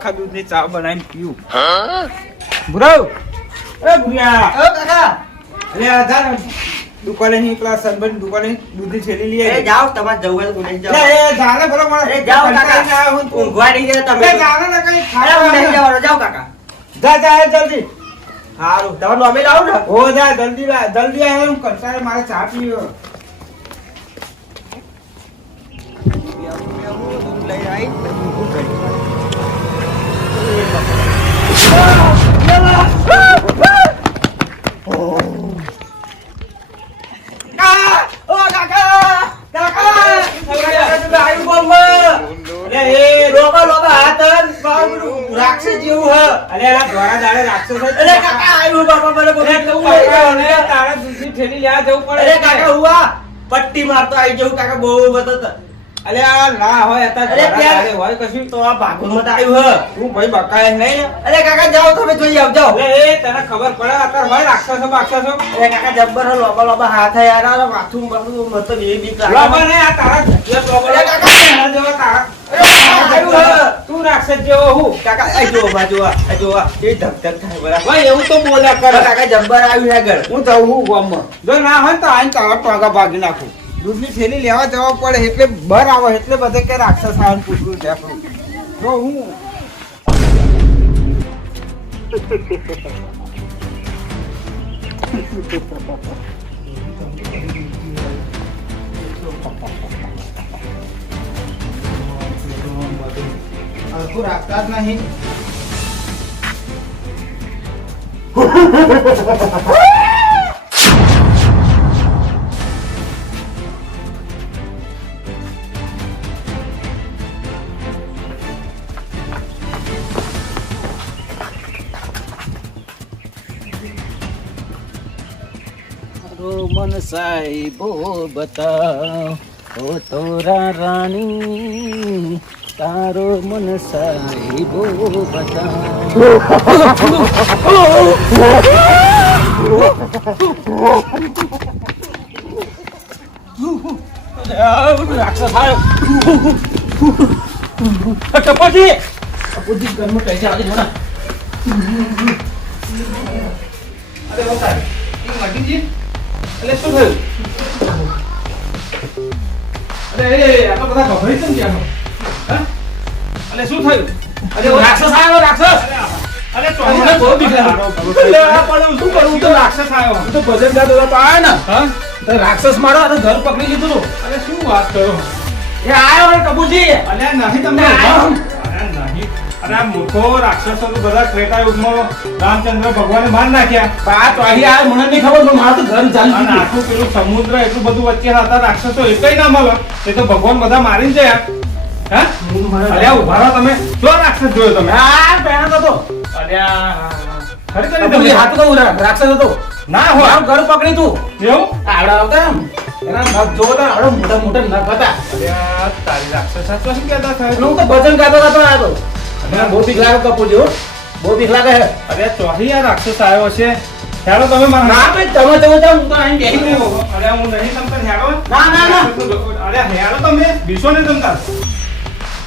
આખા દૂધની ચા બનાવીને પીવું. ભુરાવ! એ ભુયા! ઓ કાકા! લે આધાર દુકાને હી પેલા સરબત દુકાને દૂધની છેલી લઈ આવી. જાઓ તમારે જવું હોય નહીં જાઓ. એ જા ને ભલો માણસ. એ જાઓ કાકા. હું. ઊંઘવા નહીં ગયા તમે એ જા ને ને ખાવા નહીં. જવાનો. જાઓ કાકા. જા જા જલ્દી. હારું. તમારું અમે લાવું ને. હો જા જલ્દી જલ્દી આવે હું કરતા મારે ચા પીવો લઈ આવી પટ્ટી મારતો આવી જવું કાકા બહુ બતત અરે આ ના હોય અત્યારે અરે ધોળા હોય કશું તો આ ભાગો તો આવ્યું હે. તું ભાઈ બકાય નહીં. અરે કાકા જાઓ તમે જોઈ આવજો. એ તને ખબર પડે અત્યારે હોય રાક્ષસો બાક્ષસો? અરે કાકા જબ્બર હ, લોબા લોબા હાથ હે યાર. આ માથું બાથું મત એ બીક લાગે. લોબા ને આ તારા જગ્યા લોબા અરે કાકા! તારા જેવા તારા. તું રાક્ષસ જેવો હું. કાકા આ જો બાજુ આ આ જો એ ધક ધક થાય બરાબર. ભાઈ એવું તો બોલા કર. કાકા જબ્બર આવ્યું ઘર હું જઉં હું ગામમાં. જો ના હોય તો આઈને તારા ટોગા ભાગી નાખું. દૂધની થેલી લેવા જવા પડે, એટલે બર આવે, એટલે બધે કે રાક્ષસ આવે પૂછવું છે જો હું રાખતા જ નહીં. સાહેબો બતાવ ઓ તોરા રાણી તારો મન સાહેબો બતાવ ટપોજી. ટપોજી ઘરમાં કઈ આવી જોડા અરે એટલે શું થયું? અરે આ તો બધા ગભરાઈ કેમ ગયા એટલે શું થયું? અરે રાક્ષસ આવ્યો રાક્ષસ! અરે તો બહુ બીક લાગે. એટલે આ પણ શું કરું? તો રાક્ષસ આવ્યો. હું તો ભજન ગાતો ગાતો આવ્યો ને. હા? રાક્ષસ મારો અને ઘર પકડી લીધું. અરે શું વાત કરો? એ આવ્યો કબૂજી? અરે નહીં તમને આમ. અરે આ મૂર્ખો રાક્ષસો બધા ત્રેતા યુગમાં રામચંદ્ર ભગવાને માર નાખ્યા. આ તો અહીં આવ્યો મને નહીં ખબર પણ મારું તો ઘર ચાલી અને આખું પેલું સમુદ્ર એટલું બધું વચ્ચે હતા રાક્ષસો એકઈ ના મળે. એ તો ભગવાન બધા મારી જાય. હા? અરે ઊભા રહો તમે. જો રાક્ષસ જોયો તમે? આ પહેણો તો અરે ખરેખર હાથ તો રાક્ષસ હતો. ના મારું ઘર પકડી તું. એવું? આવડા આવતા એમ. એના નખ જોવો તો આવડા મોટા મોટા નખ હતા. તારી રાક્ષસ આ તો શું કહેતા હું તો ભજન ગાતો આવ્યો. હતો. બહુ બીક લાગે કપૂરજી હો. બહુ બીક લાગે છે. અરે ચોહી આ રાક્ષસ આવ્યો છે. હેડો તમે મારા ના ભાઈ તમે તમે જાઓ, હું તો અહીં બેસી રહ્યો. અરે હું નહીં તમતા હેડો. ના, ના, ના. અરે હેડો તમે. બીસો ને તમતા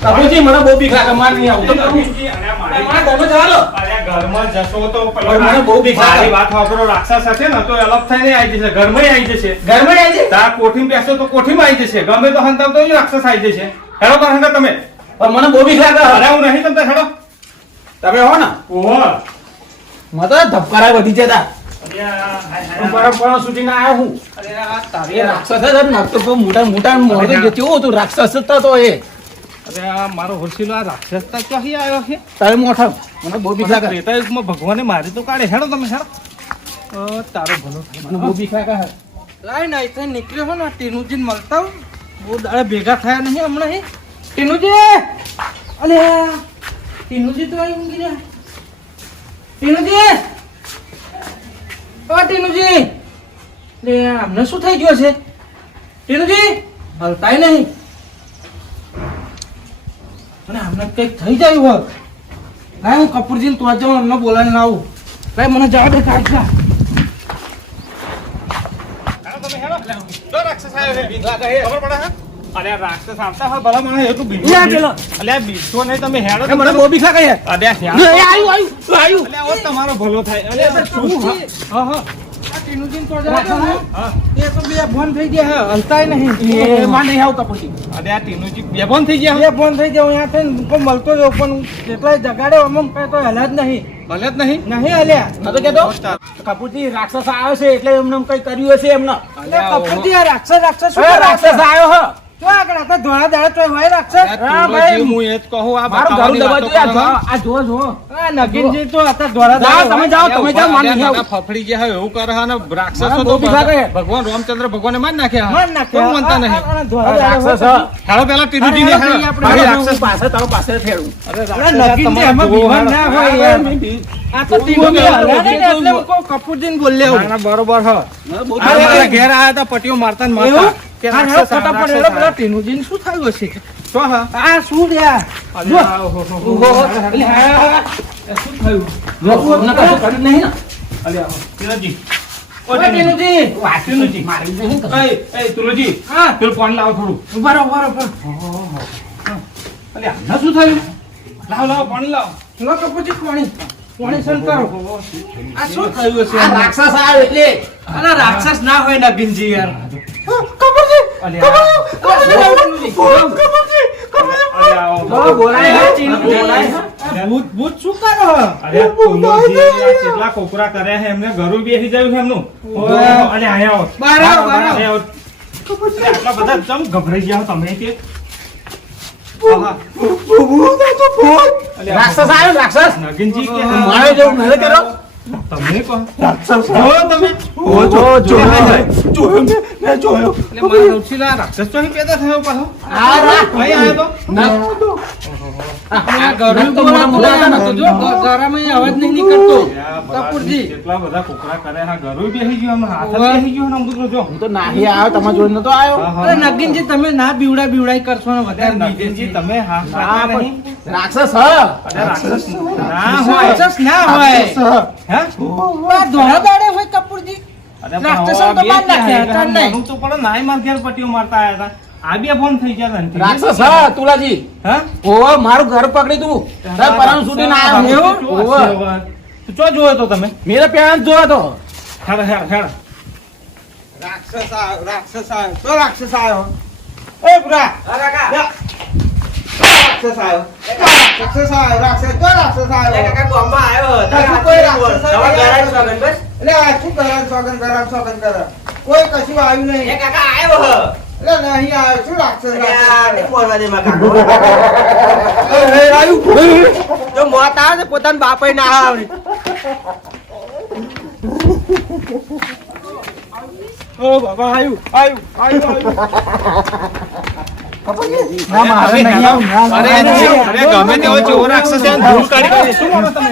કપૂરજી મને બહુ બીક લાગે મારે નહીં આવું. તો અરે અરે ઘરમાં જવા અરે ઘરમાં જશો તો મને બહુ બીક લાગે. વાત સાંભળો રાક્ષસ હશે ને તો અલગ થઈને આવી જશે. ઘરમાં આવી જશે. ઘરમાં આવી છે તાર કોઠી બેસો તો કોઠીમાં આવી જશે. ગમે તો હંતાવ તો રાક્ષસ આવી જશે. હેડો તો હંતા તમે. પણ મને બહુ બીક લાગે. અરે નહીં તમતા હેડો. તમે હો ને. ઓહો. મને તો ધબકારા વધી જતા. રાક્ષસ હતો, એ. અરે આ મારો હોરસીલો આ રાક્ષસતા ક્યાંથી આવ્યો છે? તારે મોટા મને બહુ બીક લાગે. ત્રેતાયુગમાં ભગવાને મારી તો કાઢે. હેડો તમે હેડો. તારો ભલો. મને બહુ બીક લાગે. લાઈ ના નીકળ્યો હો ને તેનું ને મળતા. બહુ દાડે ભેગા થયા નહીં હમણાં હે? ટીનુજી! અલે ટીનુજી તો આવી ઊંઘી રહ્યા ટીનુજી! ઓ ટીનુજી! લે આમને શું થઈ ગયો છે? ટીનુજી હલતાય નહીં. અને આમને કંઈક થઈ જાય હોત લાય હું કપૂરજીને તો જાઉં એમને બોલાવીને આવું. ભાઈ મને જવા દે કાઢલા તમે હેડો જો રાક્ષસ આવ્યો છે. ખબર પડે હા? અરે રાક્ષસ આવતા હોય ભલા મને એટલું બીજું લે પેલો. અલ્યા બીજો નહીં તમે હેડો મને બહુ બીક લાગે યાર. અલ્યા એ હેડો. આયુ, આયુ, આયુ. અલ્યા ઓ તમારો ભલો થાય અલ્યા શું હા? હા હા તો જરા દો ને. હા એ તો બે ફોન થઈ ગયા હલતાય નહીં એ માં નહીં આવું કપૂરજી. અલ્યા ટીનુજી બેભાન થઈ ગયા બે ફોન થઈ ગયા અહીંયા થઈને કોઈ મળતો જ પણ જેટલાય જગાડ્યો અમુક કઈ તો હલ્યા જ નહીં ભલે જ નહીં નહીં હલ્યા તો કેતો કપૂરજી રાક્ષસ આવ્યો છે એટલે એમને કઈ કર્યું હશે એમને કપૂરજી આ રાક્ષસ રાક્ષસ રાક્ષસ આવ્યો હ તો આગળ તો ધોળા દાડા તોય હોય રાક્ષસ હા, ભાઈ. હું એ જ કહું આ મારું ઘરું બતાવવાની આ જો, જો જો આ નગીનજી તો આ ધોળા દાડા તમે જાઓ, તમે જાઓ, મારે અલ્યા નહીં આવું. દાદા ફફડી ગયા હોય એવું કરે ને રાક્ષસો તો બહુ બીક લાગે. ભગવાન રામચંદ્ર ભગવાને માર નાખ્યા માર નાખ્યા. કોઈ માનતા નહીં રાક્ષસ. પેલા ને હેડો. રાક્ષસ પાસે તારો પાસે અરે નગીનજી ના હોય યાર. આ તો એટલે હું કપૂરજીને બોલ્યા. ના, ના, બરોબર હ મારા ઘેર આયા તા પટીઓ મારતા ને મારતા કે હા, હા, આ, ફટાફટ એલો આ. પેલા ટીનુજીને શું થયું હશે તો હા આ શું રે આ હો. ઓહો, એટલે હા. શું થયું જો, ન કશું કરી નહીં ને અલ્યા હો. ટીનુજી. ઓય, ટીનુજી. ટીનુજી. મારી નહીં ને. એય, એય, હા પેલું પાણી લાવ થોડું ઊભા રહો, ઊભા રહો, ઊભા રહો. શું થયું લાવો લાવો પાણી લાવ લો કપૂરજી પાણી પાણી સન કરો આ શું થયું હશે? રાક્ષસ આવ્યો એટલે. અરે રાક્ષસ ના હોય નગીનજી યાર. કેટલા કોકરા કર્યા છે એમને? ઘરું બેસી જાય છે એમનું. અને અરે અહીંયા બધા ચમ ગભરાઈ ગયા તમે કે? રાક્ષસ આવ્યો રાક્ષસ નગીનજી મારે જેવું નહીં કર્યો તમે રાક્ષસ. જો તમે ઓ જો જો. એટલે મારા ઉછીલા રાક્ષસ તો અહીં પેદા થયો પાછો. આ રા- ભાઈ આયો તો. ના. આ તો મોટા મોટા હતા જો ગ- અવાજ નહીં નીકળતો. કપૂરજી. કેટલા બધા કોકરા કરે હા ઘરું બેસી ગયું એમ હાથ જ ગયો ને આમ જો. હું તો નાહી આવ્યો તમારા જોડે નતો આવ્યો. અરે નગીનજી તમે ના બીવડા બીવડાઈ કરશો ને વધારે નગીનજી તમે હા ના, સાચા પણ નહીં. રાક્ષસ હ. રાક્ષસ ના હોય. રાક્ષસ ના હોય. હે? ધોળા દાડે હોય કપૂરજી. માર ઘેર પટીઓ મારતા આયા હતા આ બે ફોન થઈ ગયા ને રાક્ષસ હ તુલાજી. હા? ઓ મારું ઘર પકડી તું. તાર સુધી ના ચો જોયો તો તમે? મેરા પેણ જોયો તો. હેડ હેડ હેડ. રાક્ષસ આવ્યો રાક્ષસ આવ્યો તો રાક્ષસ આવ્યો એ બુરા. રાક્ષસ આવ્યો રાક્ષસ આવ્યો રાક્ષસ તો રાક્ષસ આવ્યો કશું કોઈ રાક્ષસ આવ્યો એટલે આ શું કરાર સોગન સોગન કરાર કોઈ કશું આવ્યું નહીં એટલે નહીં આવ્યો શું રાક્ષસ રાક્ષસ મોત આવે પોતાના બાપે ના આવે ઓ બાબા આવ્યું આયુ આયુ ના મારે નહીં આવું ના અરે ગમે તેવો જેવો રાક્ષસ છે ધૂળ કાઢી શું કરો તમે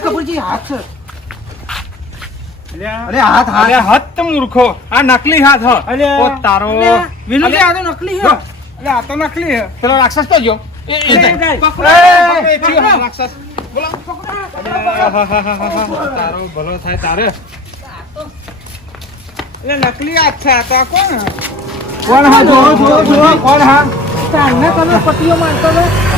કપૂરજી હાથ છે. અરે હાથ હાથ. અરે હાથ તો મૂર્ખો. આ નકલી હાથ હ. અરે ઓ તારો. વિનુજી આ તો નકલી હ. અરે આ તો નકલી હ. પેલો રાક્ષસ તો જો. એ એ પકડો, પકડો, પકડો. રાક્ષસ. બોલો. આહાહાહાહા. તારો ભલો થાય તારે. એટલે નકલી હાથ છે આ તો. કોણ કોણ હા? જો જો જો કોણ હા? ચાલને તમે પટીઓ મારતો હતો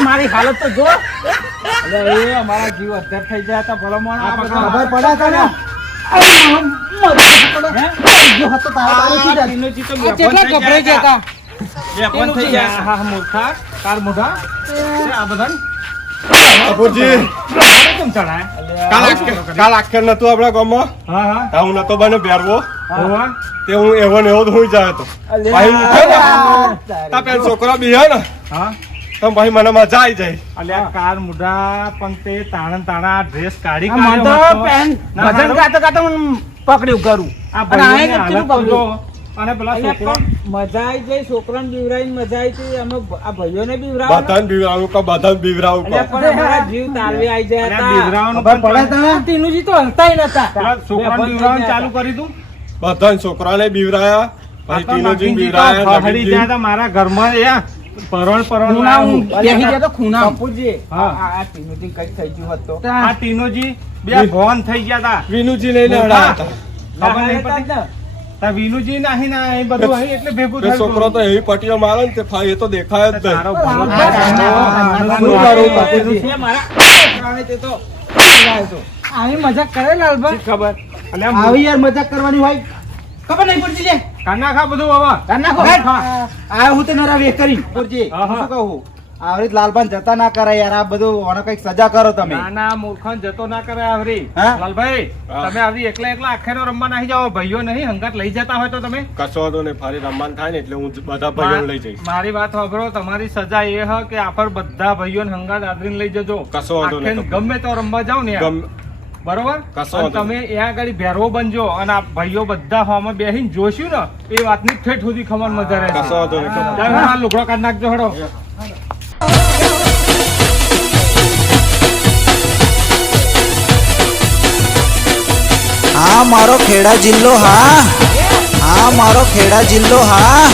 મારી હાલત તો જો અમારા જીવ અત્યારે થઈ ગયા હતા ભલો ખબર પડે તને ટીનુજી તો ગયા હતા. બેભાન થઈ ગયા હા હા, મૂર્ખા તાર મોઢા આ બધા બાપુજી. કેમ ચડાય કાલ આખે- કાલ આખેર નતું આપણા ગામમાં? હા હા. હા, નતો બને બેરવો. હોવા તે હું એવો ને એવો હોઈ જાય હતો ભાઈ ઉઠે ને? તા પેલ છોકરા બીહે ને? હા. તો ભાઈ મને મજા આવી જાય. અલ્યા કાર મુઢા પણ તે તાણ તાણા ડ્રેસ કાઢી કાઢ્યો મને તો પેન ભજન. ગાતો ગાતો મને પકડ્યું કરું. આ ભાઈ તો પકડ્યું? અને પેલા છોકરો મજા આવી જાય છોકરાને બીવરાઈને મજા આવી હતી અમે આ ભાઈઓને બીવરાવો ને. બધાને બીવરાવું કહો બધાને બીવરાવું કહો. પણ અમારા જીવ તાળવે આવી ગયા હતા. બીવરાવાનું પડે પણ તને તો? હલતાય નતા. છોકરાને બેભાન થઈ બીવરાવાનું ગયા ચાલુ કરી દઉં? બધાને છોકરાને બીવરાયા ગયા હતા મારા ઘરમાં એ પરણ પરણ ખૂણા હું લાવ્યો. ગયા તો ખૂણા બાપુજી હા. આ આ કઈ થઈ ગયું હોત આ ટીનોજી બે ભોન થઈ ગયા હતા વિનુજી લઈને હતા. ખબર નહીં. તા વિનુજી નાહી ના એ બધું અહીં એટલે ભેગું છોકરો તો. એવી પટીઓ મારે ને તે ફાઈ એ તો દેખાય જ નહીં. આવી મજાક કરે ખબર? અલ્યા આવી યાર મજાક કરવાની હોય. ખબર નહીં પડતી લે કાના ખા બધું હવે. કાન નાખો. આ હું તે નરા કરી પૂરજી. શું કહું? આવી લાલભાન જતા ના કરે યાર આ બધું ઓને કંઈક સજા કરો તમે. ના ના મૂર્ખન જતો ના કરે આવરી. લાલભાઈ તમે આવરી એકલા એકલા આખેનો રમવા નાહી જાઓ ભાઈઓ નહીં હંગાત લઈ જતા હોય તો તમે. કશો તો ને ફરી રમવાન થાય ને એટલે હું બધા ભાઈઓ લઈ જઈશ. મારી વાત સાંભળો તમારી સજા એ હ કે આફર બધા ભાઈઓને હંગાત આદરીને લઈ જજો. કશો વાંધો નહીં. ગમે તો રમવા જાવ ને બરોબર? કશો તમે એ આગળ ભેરવો બનજો અને આ ભાઈઓ બધા હોમાં બેસીને જોશું ને એ વાતની ઠેઠ સુધી ખબર મજા રહે કશો વાંધો નહીં. લુગડો કાઢી નાખજો હડો. હા મારો ખેડા જિલ્લો હા. હા મારો ખેડા જિલ્લો હા.